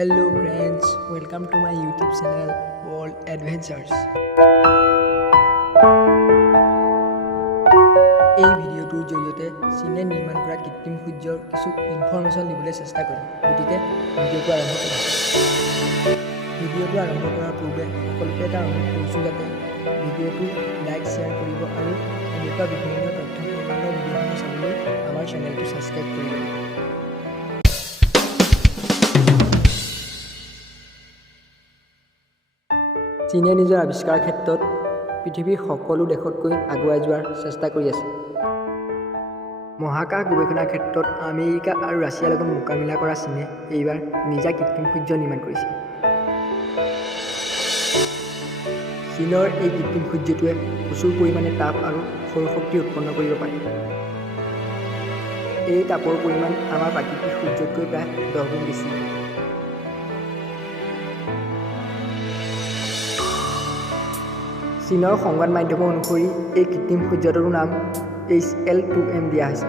Hello friends, welcome to my YouTube channel World Adventures. এই ভিডিওটোৰ জৰিয়তে চীনে নিৰ্মাণ কৰা কৃত্ৰিম সূৰ্যৰ কিছু ইনফৰমেশ্যন দিবলৈ চেষ্টা কৰিম। গতিকে ভিডিওটো আৰম্ভ কৰিম। ভিডিওটো আৰম্ভ কৰাৰ পূৰ্বে সকলোকে এটা অনুৰোধ কৰিছোঁ যাতে ভিডিওটো লাইক শ্বেয়াৰ কৰিব আৰু এনেকুৱা বিভিন্ন তথ্য সম্বন্ধীয় ভিডিঅ'সমূহ চাবলৈ আমাৰ চেনেলটো ছাবস্ক্ৰাইব কৰিব। চীনে নিজৰ আৱিষ্কাৰ ক্ষেত্ৰত পৃথিৱীৰ সকলো দেশতকৈ আগুৱাই যোৱাৰ চেষ্টা কৰি আছে। মহাকাশ গৱেষণাৰ ক্ষেত্ৰত আমেৰিকা আৰু ৰাছিয়াৰ লগত মোকাবিলা কৰা চীনে এইবাৰ নিজা কৃত্ৰিম সূৰ্য নিৰ্মাণ কৰিছে। চীনৰ এই কৃত্ৰিম সূৰ্যটোৱে প্ৰচুৰ পৰিমাণে তাপ আৰু সৌৰশক্তি উৎপন্ন কৰিব পাৰে। এই তাপৰ পৰিমাণ আমাৰ প্ৰাকৃতিক সূৰ্যতকৈ প্ৰায় 10 গুণ বেছি। চীনৰ সংবাদ মাধ্যম অনুসৰি এই কৃত্ৰিম সূৰ্যটোৰ নাম HL2M দিয়া হৈছে।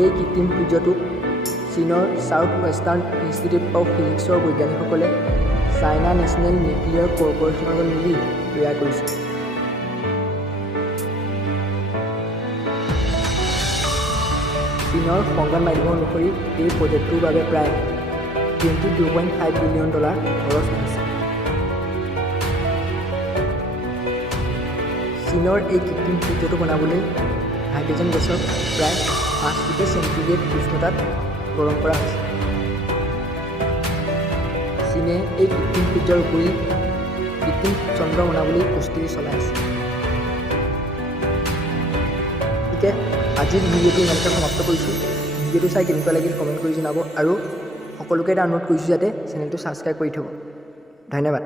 এই কৃত্ৰিম সূৰ্যটোক চীনৰ ছাউথ ৱেষ্টাৰ্ণ ইনষ্টিটিউট অৱ ফিজিক্সৰ বৈজ্ঞানিকসকলে চাইনা নেশ্যনেল নিউক্লিয়াৰ কৰ্পোৰেশ্যনৰ লগত মিলি তৈয়াৰ কৰিছে। চীনৰ সংবাদ মাধ্যম অনুসৰি এই প্ৰজেক্টটোৰ বাবে প্ৰায় $22.5 বিলিয়ন খৰচ হৈছে। চীনৰ এই কৃত্ৰিম সূৰ্যটো বনাবলৈ হাইড্ৰজেন গেছক প্ৰায় 5 ডিগ্ৰী চেণ্টিগ্ৰেড উষ্ণতাত গৰম কৰা হৈছে। চীনে এই কৃত্ৰিম সূৰ্যৰ উপৰি কৃত্ৰিম চন্দ্ৰ বনাবলৈ প্ৰস্তুতি চলাই আছে। গতিকে আজিৰ ভিডিঅ'টো ইমানতে সমাপ্ত কৰিছোঁ। ভিডিঅ'টো চাই কেনেকুৱা লাগিল কমেণ্ট কৰি জনাব আৰু সকলোকে এটা অনুৰোধ কৰিছোঁ যাতে চেনেলটো ছাবস্ক্ৰাইব কৰি থ'ব। ধন্যবাদ।